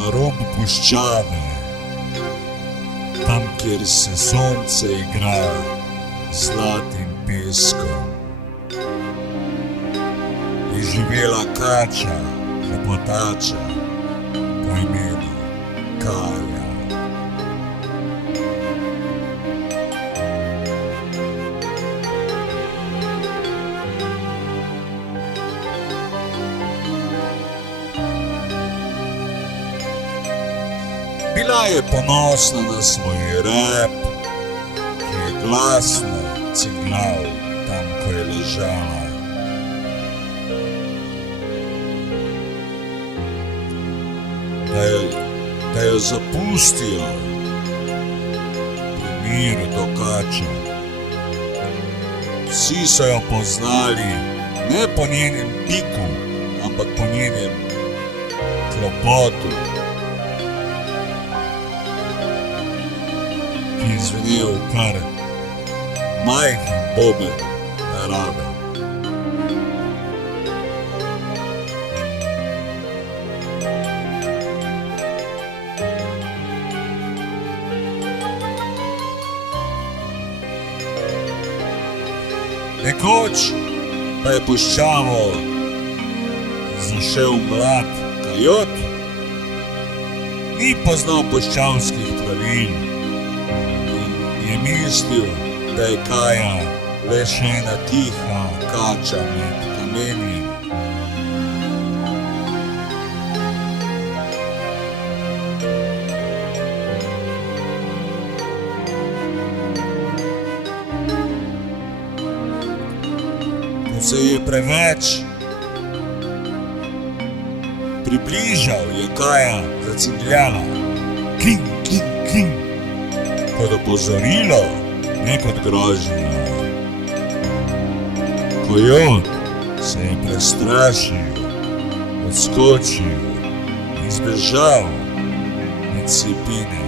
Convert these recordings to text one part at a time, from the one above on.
na robu puščave, tam, kjer se sonce igra z zlatim peskom. Je živela kača, lepotača, po imenu Kaja. Bila je ponosna na svoj rep, ki je glasno ciglal tam, ko je ležala. Da jo zapustijo pri miru do kača. Vsi so jo poznali, ne po njenem piku, ampak po njenem klopotu, ki je zvenel kar majhen boben narave. Nekoč pa je puščavo zašel mlad kajot, ni poznal puščavskih pravil in je mislil, da je Kaja le še ena tiha kača med kamenji. Ko se je preveč približal, je Kaja zacingljala. Kling, kling, kling. Kot opozorilo, ne kot grožnja. Kojot se je prestrašil, odskočil in zbežal med sipine.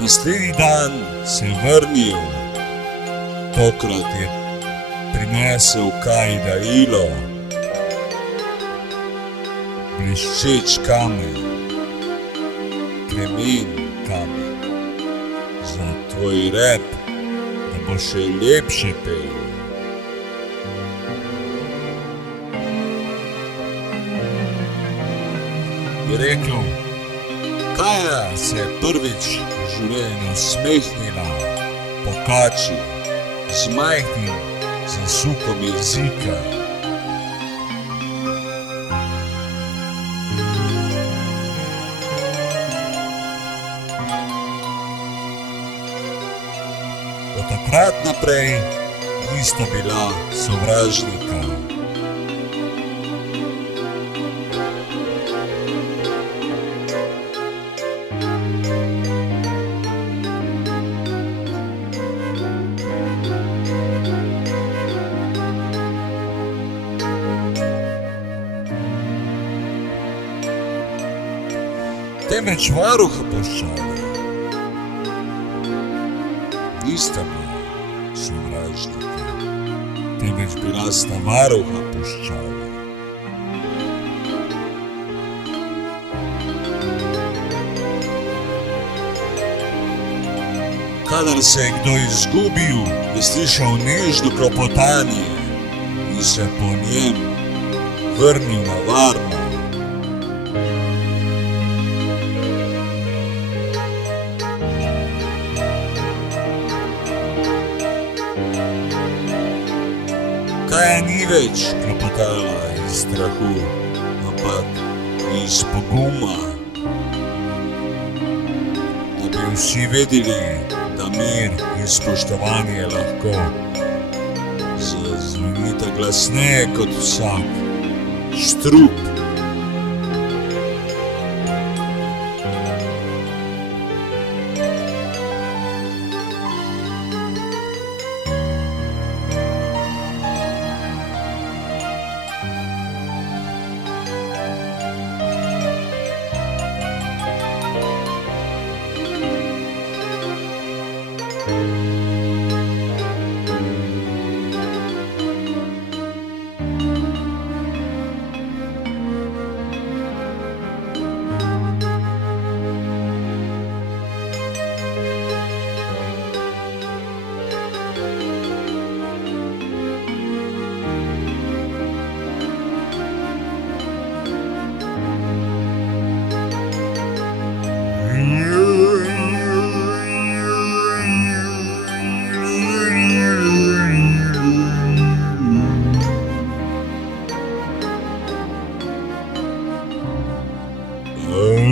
Naslednji dan se je vrnil, tokrat je prinesel Kaji darilo, bleščeč kamen, kremen kamen, za tvoj rep, da bo še lepše pel. Je rekel, Kaja se je prvič v življenju smehnila po kači z majhnim zasukom jezika. Od takrat naprej nista bila sovražnika. Temveč varuha puščave. Nista bila sovražnika, temveč bila sta varuha puščave. Kadar se je kdo izgubil, je slišal nežno klopotanje in se po njem vrnil na varno. Kaja ni več klopotala iz strahu, ampak iz poguma, da bi vsi vedeli, da mir in spoštovanje lahko zazvonita glasneje kot vsak štrup.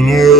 Lord.